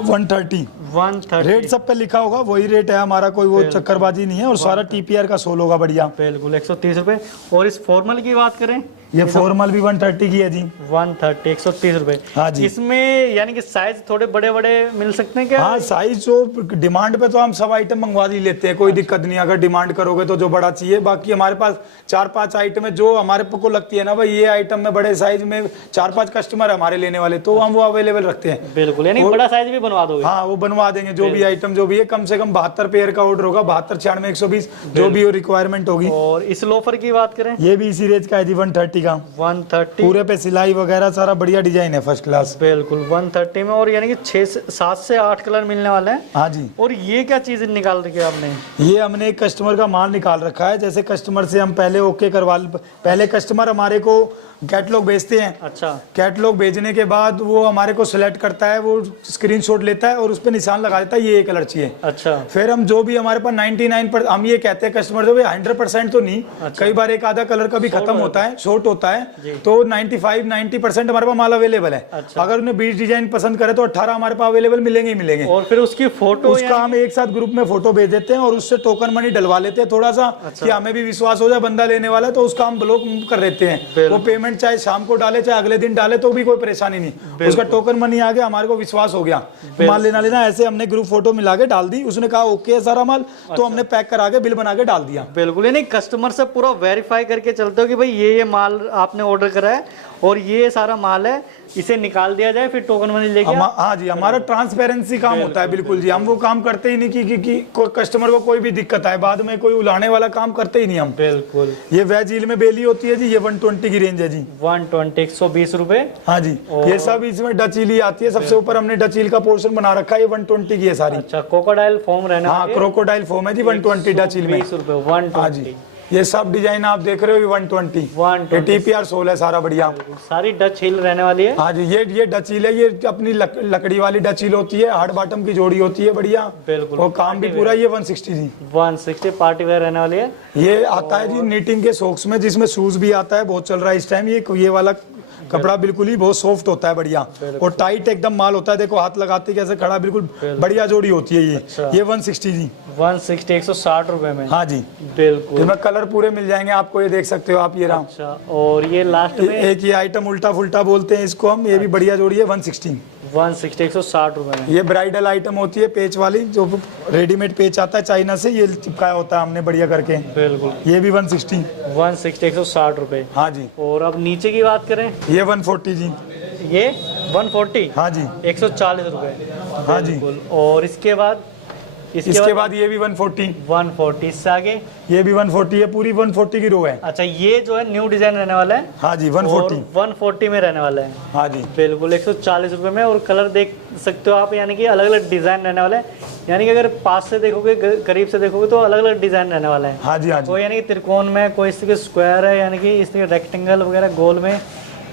130 130 रेट सब पे लिखा होगा, वही रेट है हमारा, कोई वो चक्करबाजी नहीं है। और सारा TPR का सोल होगा बढ़िया। बिल्कुल 130 रुपए। और इस फॉर्मल की बात करें? ये फॉर्मल भी 130 की है जी। 130, 130 रुपए। हाँ जी। इसमें यानी कि साइज थोड़े बड़े बड़े मिल सकते हैं क्या? हाँ साइज जो डिमांड पे तो हम सब आइटम मंगवा ही लेते हैं, कोई दिक्कत नहीं। अगर डिमांड करोगे तो जो बड़ा चाहिए, बाकी हमारे पास 4-5 आइटम है जो हमारे को लगती है ना भाई ये आइटम में बड़े साइज में 4-5 कस्टमर हमारे लेने वाले, तो हम वो अवेलेबल रखते हैं। बिल्कुल। यानी बड़ा साइज भी बनवा दोगे? हाँ वो बनवा देंगे। जो भी आइटम जो भी है कम से कम 72 पेयर का ऑर्डर होगा। 72, 96, 120 जो भी रिक्वायरमेंट होगी। और इस लोफर की बात करें? ये भी इसी रेंज का है जी 130 का। 130 पूरे पे सिलाई वगैरह सारा बढ़िया डिजाइन है फर्स्ट क्लास। बिल्कुल 130 में। और यानी कि 7 से 8 कलर मिलने वाले हैं। हाँ जी। और ये क्या चीज निकाल रखी है आपने? ये हमने एक कस्टमर का माल निकाल रखा है। जैसे कस्टमर से हम पहले ओके करवा, पहले कस्टमर हमारे को कैटलॉग भेजते हैं। अच्छा। कैटलॉग भेजने के बाद वो हमारे को सिलेक्ट करता है, वो स्क्रीनशॉट लेता है और उस पर निशान लगा देता है ये कलर चाहिए। अच्छा। फिर हम जो भी हमारे पास 99% हम ये कहते हैं कस्टमर जो 100% तो नहीं। अच्छा। कई बार एक आधा कलर का भी खत्म होता है, शॉर्ट होता है, तो 95-90% हमारे पास माल अवेलेबल है। अच्छा। अगर उन्हें 20 डिजाइन पसंद करे तो 18 हमारे पास अवेलेबल मिलेंगे ही मिलेंगे। और फिर उसकी फोटो उसका हम एक साथ ग्रुप में फोटो भेज देते हैं और उससे टोकन मनी डलवा लेते हैं थोड़ा सा। अच्छा। कि हमें भी विश्वास हो जाए बंदा लेने वाला है, तो उसका हम ब्लॉक कर देते हैं। वो पेमेंट चाहे शाम को डाले चाहे अगले दिन डाले तो भी कोई परेशानी नहीं। उसका टोकन मनी आ गया, हमारे को विश्वास हो गया माल लेना ऐसे हमने ग्रुप फोटो मिला के डाल दी। उसने कहा ओके है सारा माल, तो हमने पैक करा के बिल बना के डाल दिया। बिल्कुल। यानी कस्टमर से पूरा वेरीफाई करके चलते हो कि भाई ये माल आपने ऑर्डर करा है और ये सारा माल है, इसे निकाल दिया जाए फिर टोकन मनी लेके हाँ जी। हमारा ट्रांसपेरेंसी काम होता है बिल्कुल जी। हम वो काम करते ही नहीं कि कोई कस्टमर को कोई भी दिक्कत आए बाद में, कोई उलाने वाला काम करते ही नहीं हम। बिल्कुल। ये वेज हील में बेली होती है जी, ये 120 की रेंज है जी। 120, 120 रुपए। हाँ जी। ये सब इसमें डच हील आती है। सबसे ऊपर हमने डच हील का पोर्शन बना रखा है, ये 120 की है सारी। अच्छा। क्रोकोडाइल फॉर्म रहना? हाँ क्रोकोडाइल फॉर्म है जी 120 डच हील में। 20 रुपए 120। हाँ जी। ये सब डिजाइन आप देख रहे हो 120। ये TPR सोल है सारा बढ़िया। सारी डच हील रहने वाली है। हाँ जी। ये डच हील है, ये अपनी लकड़ी वाली डच हील होती है, हार्ड बॉटम की जोड़ी होती है बढ़िया। बिल्कुल। और काम भी पूरा ये 160 जी। 160 पार्टी वेयर रहने वाली है। ये आता है जी नीटिंग के सॉक्स में, जिसमें शूज भी आता है, बहुत चल रहा है इस टाइम। ये वाला कपड़ा बिल्कुल ही बहुत सॉफ्ट होता है, बढ़िया और टाइट एकदम माल होता है। देखो हाथ लगाते कैसे खड़ा, बिल्कुल बढ़िया जोड़ी होती है ये 160 जी। 160 160 रुपए में। हाँ जी बिल्कुल। इसमें कलर पूरे मिल जाएंगे आपको, ये देख सकते हो आप, ये रहा। अच्छा, और ये लास्ट में एक ये आइटम उल्टा फुल्टा बोलते हैं इसको हम, ये भी बढ़िया जोड़ी है 160 160 रुपए में। ये ब्राइडल आइटम होती है पेच वाली, जो रेडीमेड पेच आता है चाइना से, ये चिपकाया होता है हमने बढ़िया करके। बिल्कुल। ये भी 160 160 रुपए। हाँ जी। और अब नीचे की बात करें, ये 140 जी। ये 140। हाँ जी 140 रुपए। हाँ जी। बिल्कुल। और इसके बाद इसके बाद ये भी 140। 140। इससे आगे ये भी 140 है, पूरी 140 की रो है। अच्छा, ये जो है न्यू डिजाइन रहने वाला है। हाँ जी 140। 140 में रहने वाला है। हाँ जी बिल्कुल 140 रुपए में। और कलर देख सकते हो आप, यानी कि अलग अलग डिजाइन रहने वाला है। यानी कि अगर पास से देखोगे, करीब से देखोगे तो अलग अलग डिजाइन रहने वाला है। हाँ जी हाँ जी। कोई यानी कि त्रिकोण में, कोई इस तरह स्क्वायर है, यानी कि इस तरह रेक्टेंगल वगैरह, गोल में,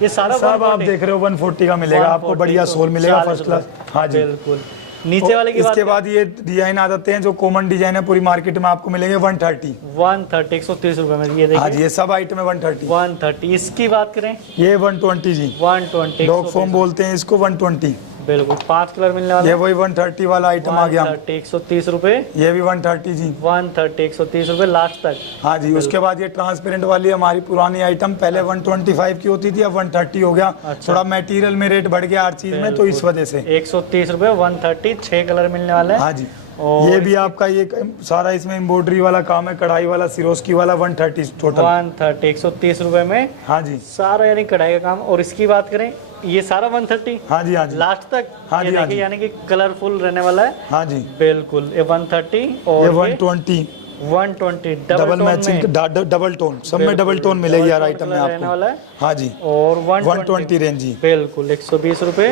ये सारा सब आप देख रहे हो 140 का मिलेगा आपको, बढ़िया सोल मिलेगा फर्स्ट क्लास। हाँ जी बिल्कुल। नीचे वाले की इसके बाद ये डिजाइन आ जाते हैं जो कॉमन डिजाइन है पूरी मार्केट में, आपको मिलेंगे 130। 130 रुपए में। ये देखिए। हाँ जी ये सब आइटम है 130। 130। इसकी बात करें, ये 120 जी। 120। डॉग फोम बोलते हैं इसको 120। बिल्कुल 5 कलर मिलने वाला ये है। वही 130 वाला आइटम आ गया। 130 रुपए। ये भी 130 जी। 130 रुपए लास्ट तक। हाँ जी। उसके बाद ये ट्रांसपेरेंट वाली हमारी पुरानी आइटम, पहले 125 की होती थी, अब 130 हो गया। अच्छा। थोड़ा मटेरियल में रेट बढ़ गया हर चीज में, तो इस वजह से 130 रुपए 130। 6 कलर मिलने वाला है। हाँ जी। और ये भी आपका ये सारा इसमें एम्ब्रॉयडरी वाला काम है, कढ़ाई वाला, सिरोस्की वाला 130 टोटल। 130 रुपए में हाँ जी। सारा यानी कढ़ाई का काम। और इसकी बात करें, ये सारा 130 हाँ जी हाँ जी। लास्ट तक। हाँ जी, ये हाँ देखिए, जी। यानी कि कलरफुल रहने वाला है। हाँ जी। बिल्कुल। ये 130 ये और 120 120 डबल मैचिंग, डबल टोन, सब में डबल टोन मिलेगी यार आइटम में रहने वाला आपको। है। हाँ जी। और 120 रेंज जी। बिल्कुल 120 रुपए।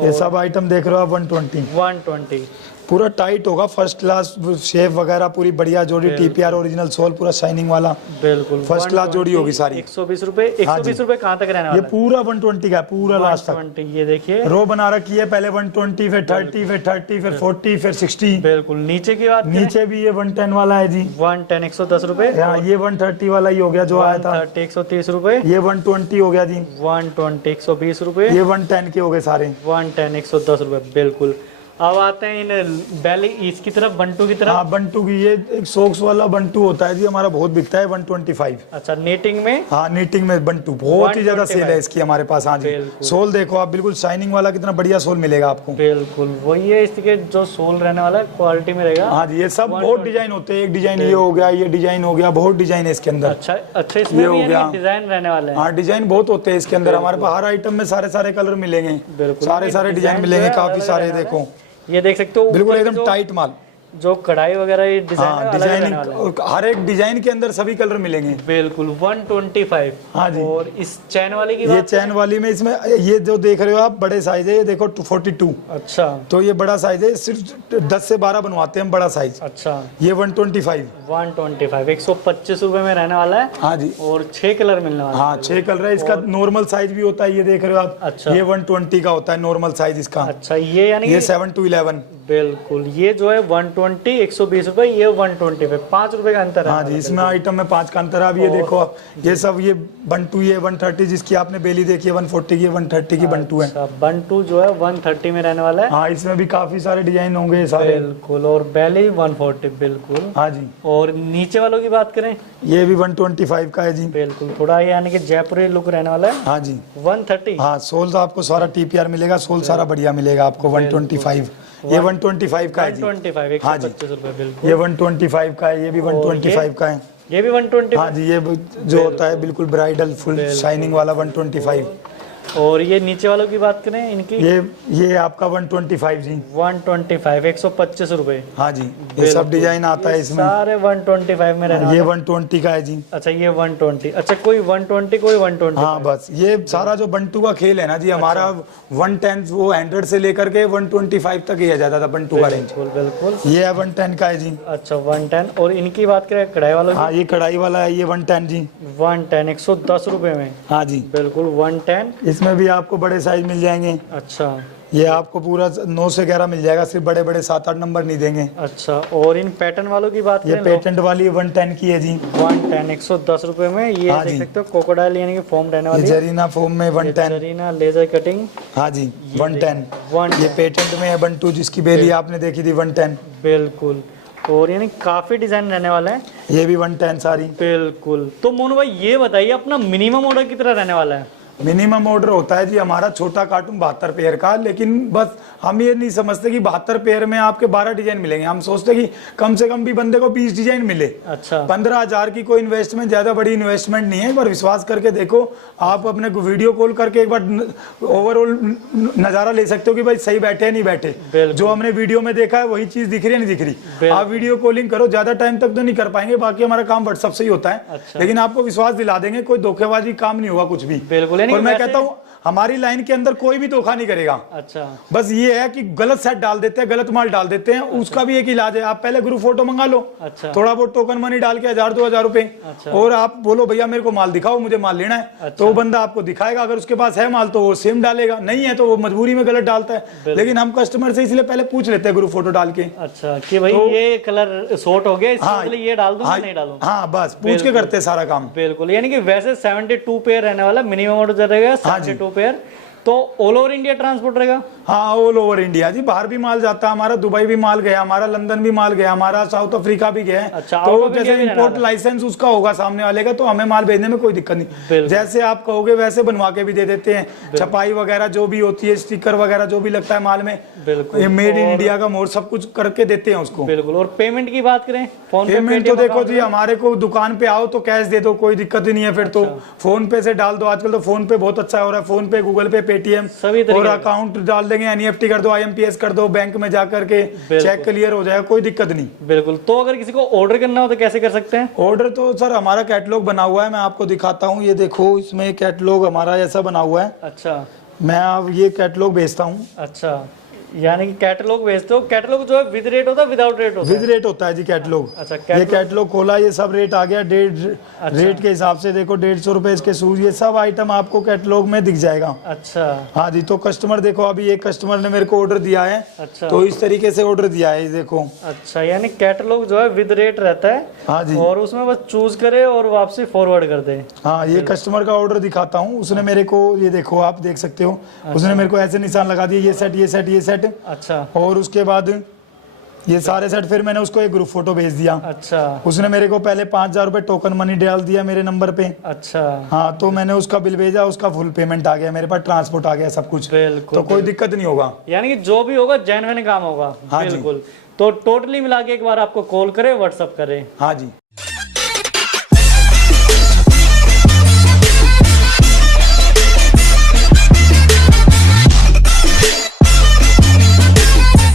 ये सब आइटम देख रहे हो आप 120। 120। पूरा टाइट होगा, फर्स्ट क्लास शेप वगैरह पूरी बढ़िया जोड़ी, टीपीआर ओरिजिनल सोल पूरा शाइनिंग वाला, बिल्कुल फर्स्ट क्लास जोड़ी होगी सारी। 120 रुपए। 120 रुपए कहाँ तक रहने ये वाला है? पूरा 120 का है, पूरा लास्ट तक। 120। ये देखिए रो बना रखी है, पहले 120, फिर 30, फिर 30, फिर 40, फिर 60। बिल्कुल। नीचे की बात करें, नीचे भी ये 110 वाला है जी। 110 110 रुपए। हाँ ये 130 वाला ही हो गया जो आया था। 130 130 रुपए। ये 120 हो गया जी। 120 120 रुपए। ये 110 के हो गए सारे। 110 110 रुपए। बिल्कुल। अब आते हैं इन बैली इसकी तरफ, बंटू की तरफ। हाँ बंटू की, ये एक सॉक्स वाला बंटू होता है जी, हमारा बहुत बिकता है 125। अच्छा, नीटिंग में। हाँ नीटिंग में बंटू बहुत ही ज्यादा सेल है इसकी हमारे पास। हाँ जी। बिल्कुल। सोल देखो आप, बिल्कुल शाइनिंग वाला, कितना बढ़िया सोल मिलेगा आपको। बिल्कुल वही है, इसके जो सोल रहने वाला है क्वालिटी में रहेगा। हाँ जी। ये सब बहुत डिजाइन होते हैं, एक डिजाइन ये हो गया, ये डिजाइन हो गया, बहुत डिजाइन है इसके अंदर। अच्छा अच्छा, इसमें ये भी हो गया। डिजाइन रहने वाले हैं। हाँ डिजाइन बहुत होते हैं इसके अंदर, हमारे पास हर आइटम में सारे सारे कलर मिलेंगे, बिल्कुल। सारे सारे डिजाइन मिलेंगे, काफी सारे। देखो ये देख सकते हो, बिल्कुल ऊपर एकदम जो- टाइट माल, जो कढ़ाई वगैरह ये डिजाइन हाँ है, अलग रहने वाला है। डिजाइनिंग, हर एक डिजाइन के अंदर सभी कलर मिलेंगे। बिल्कुल 125। हाँ जी। और इस चैन वाली की ये बात चैन वाली में इसमें ये जो देख रहे हो आप बड़े साइज है, ये देखो 42। अच्छा तो ये बड़ा साइज है, सिर्फ 10 से 12 बनवाते हैं हम बड़ा साइज। अच्छा। ये 125। 125 125 रुपए में रहने वाला है। हाँ जी। और 6 कलर मिलने वाला है। हाँ 6 कलर है इसका। नॉर्मल साइज भी होता है, ये देख रहे हो आप। अच्छा। ये 120 का होता है नॉर्मल साइज इसका। अच्छा, ये यानी ये कि 7 to 11। बिल्कुल। ये जो है 120 120 रुपए, ये 125 5 रुपए का अंतर है। हाँ जी। इसमें आइटम में 5 का अंतर है। अब ये देखो आप, ये सब ये बंटू, ये 130 जिसकी आपने बेली देखी है 140 की, 130 की बंटू है। अच्छा, बंटू जो है 130 में रहने वाला है। हाँ इसमें भी काफी सारे डिजाइन होंगे ये सारे। बिल्कुल। और बेली 140। बिल्कुल। हाँ जी। और नीचे वालों की बात करें, ये भी 125 का है जी। बिल्कुल थोड़ा ये यानी कि जयपुरी लुक रहने वाला है। हाँ जी। 130। हाँ सोल तो आपको सारा टीपीआर मिलेगा, सोल सारा बढ़िया मिलेगा आपको 125। ये 125 का है जी। 125 हाँ जी। 125 रुपए। बिल्कुल। ये 125 का है, ये भी 125 का है। ये भी 120। हाँ जी। ये जो होता है बिल्कुल ब्राइडल फुल शाइनिंग वाला 125। और ये नीचे वालों की बात करें, इनकी ये आपका 125 जी। 125 125 रुपए। हाँ जी। ये सब डिजाइन आता है इसमें। सारे 125 में रहने ये वाले। 120 का है जी। अच्छा, ये 120। अच्छा, कोई 120 कोई 120। हाँ बस ये सारा जो बंटू का खेल है ना जी, हमारा 110 वो 100 से लेकर के 125 तक ही आ जाता था बंटू का रेंज। बिल्कुल बिल्कुल। ये है 110 का है जी। अच्छा 110। और इनकी बात करें कढ़ाई वालों हाँ ये कढ़ाई वाला है, ये 110 जी। 110 110 रुपए में। हाँ जी। बिल्कुल 110। इसमें इसमें भी आपको बड़े साइज मिल जाएंगे। अच्छा, ये आपको पूरा 9 से 11 मिल जाएगा, सिर्फ बड़े बड़े 7-8 नंबर नहीं देंगे। अच्छा, और इन पैटर्न वालों की बात ये करें, पेटेंट वाली 110 की है जी, 110 110 रुपए में। ये हाँ देख जी। सकते हो कोकोडाइल यानी कि फोम रहने ये वाली है। जरीना फोम में 110। जरीना लेजर कटिंग, हाँ जी 110। 110 ये पेटेंट में है बंटू, जिसकी बेली आपने देखी थी 110। बिल्कुल, और यानी काफी डिजाइन रहने वाला है। ये भी 110 सारी। बिल्कुल। तो मोनू भाई ये बताइए अपना मिनिमम ऑर्डर कितना रहने वाला है? मिनिमम ऑर्डर होता है जी हमारा छोटा कार्टून 72 पेयर का, लेकिन बस हम ये नहीं समझते कि 72 पेयर में आपके 12 डिजाइन मिलेंगे। हम सोचते कि कम से कम भी बंदे को 20 डिजाइन मिले। अच्छा, 15,000 की कोई इन्वेस्टमेंट, ज्यादा बड़ी इन्वेस्टमेंट नहीं है। एक बार विश्वास करके देखो, आप अपने को वीडियो कॉल करके एक बार ओवरऑल नजारा ले सकते हो कि भाई सही बैठे है नहीं बैठे। जो हमने वीडियो में देखा है वही चीज दिख रही है नहीं दिख रही। आप वीडियो कॉलिंग करो, ज्यादा टाइम तक तो नहीं कर पाएंगे, बाकी हमारा काम व्हाट्सएप से ही होता है। अच्छा। लेकिन आपको विश्वास दिला देंगे, कोई धोखेबाजी काम नहीं होगा कुछ भी। बिल्कुल। और मैं कहता हूँ हमारी लाइन के अंदर कोई भी धोखा नहीं करेगा। अच्छा, बस ये है कि गलत सेट डाल देते हैं, गलत माल डाल देते हैं। उसका भी एक इलाज है, आप पहले ग्रुप फोटो मंगा लो। अच्छा, थोड़ा बहुत टोकन मनी डाल के 1000-2000 रुपए, अच्छा, और आप बोलो भैया मेरे को माल दिखाओ, मुझे माल लेना है। अच्छा, तो वो बंदा आपको दिखाएगा। अगर उसके पास है माल तो वो सेम डालेगा, नहीं है तो वो मजबूरी में गलत डालता है। लेकिन हम कस्टमर से इसलिए पहले पूछ लेते हैं ग्रुप फोटो डाल के। अच्छा, कि भाई ये कलर शॉर्ट हो गया, इसके लिए ये डाल दूं या नहीं डालूं? हाँ, बस पूछ के करते हैं सारा काम। बिल्कुल। यानी कि वैसे 72 पेयर रहने वाला मिनिमम ऑर्डर रहेगा, 72 पेयर। तो ऑल ओवर इंडिया ट्रांसपोर्ट रहेगा? हाँ, ऑल ओवर इंडिया जी। बाहर भी माल जाता है हमारा, दुबई भी माल गया हमारा, लंदन भी माल गया हमारा, साउथ अफ्रीका भी गया है। अच्छा, तो जैसे इंपोर्ट लाइसेंस उसका होगा सामने वाले का, तो हमें माल भेजने में कोई दिक्कत नहीं। जैसे आप कहोगे वैसे बनवा के भी दे देते हैं। छपाई वगैरह जो भी होती है, स्टिकर वगैरह जो भी लगता है माल में, बिल्कुल मेड इन इंडिया का मोड सब कुछ करके देते हैं उसको। बिल्कुल। और पेमेंट की बात करें, फोन पेमेंट तो देखो जी, हमारे को दुकान पे आओ तो कैश दे दो, कोई दिक्कत ही नहीं है। फिर तो फोन पे से डाल दो, आजकल तो फोन पे बहुत अच्छा हो रहा है। फोन पे, गूगल पे, पेटीएम, और अकाउंट डाल देंगे, एनईएफटी कर दो, आईएमपीएस कर दो, बैंक में जाकर के चेक क्लियर हो जाएगा, कोई दिक्कत नहीं। बिल्कुल। तो अगर किसी को ऑर्डर करना हो तो कैसे कर सकते हैं? ऑर्डर तो सर हमारा कैटलॉग बना हुआ है, मैं आपको दिखाता हूँ। ये देखो, इसमें कैटलॉग हमारा ऐसा बना हुआ है। अच्छा, मैं अब ये कैटलॉग भेजता हूँ। अच्छा, यानी कि कैटलॉग भेजते हो। कैटलॉग जो है विद रेट होता है, विदाउट रेट होता है? विद रेट होता है जी कैटलॉग। अच्छा, ये कैटलॉग खोला, ये सब रेट आ गया। रेट के हिसाब से देखो, 150 रुपए इसके शूज, ये सब आइटम आपको कैटलॉग में दिख जाएगा। अच्छा, हाँ जी। तो कस्टमर देखो, अभी एक कस्टमर ने मेरे को ऑर्डर दिया है। अच्छा, तो इस तरीके से ऑर्डर दिया है, देखो। अच्छा, यानी कैटलॉग जो है विद रेट रहता है। हाँ जी। और उसमें बस चूज करे और वापसी फॉरवर्ड कर दे। हाँ, ये कस्टमर का ऑर्डर दिखाता हूँ। उसने मेरे को, ये देखो आप देख सकते हो, उसने मेरे को ऐसे निशान लगा दिए, ये सेट, ये सेट, ये सेट। अच्छा, और उसके बाद ये सारे सेट, फिर मैंने उसको एक ग्रुप फोटो भेज दिया। अच्छा, उसने उसने मेरे को पहले 5,000 रुपए टोकन मनी डाल दिया मेरे नंबर पे। अच्छा, हाँ, तो मैंने उसका बिल भेजा, उसका फुल पेमेंट आ गया मेरे पास, ट्रांसपोर्ट आ गया, सब कुछ। बिल्कुल। तो कोई दिक्कत नहीं होगा, यानी कि जो भी होगा जेन्युइन काम होगा। हाँ जी। बिल्कुल। तो टोटली मिला के एक बार आपको कॉल करे, व्हाट्सअप करे। हाँ जी।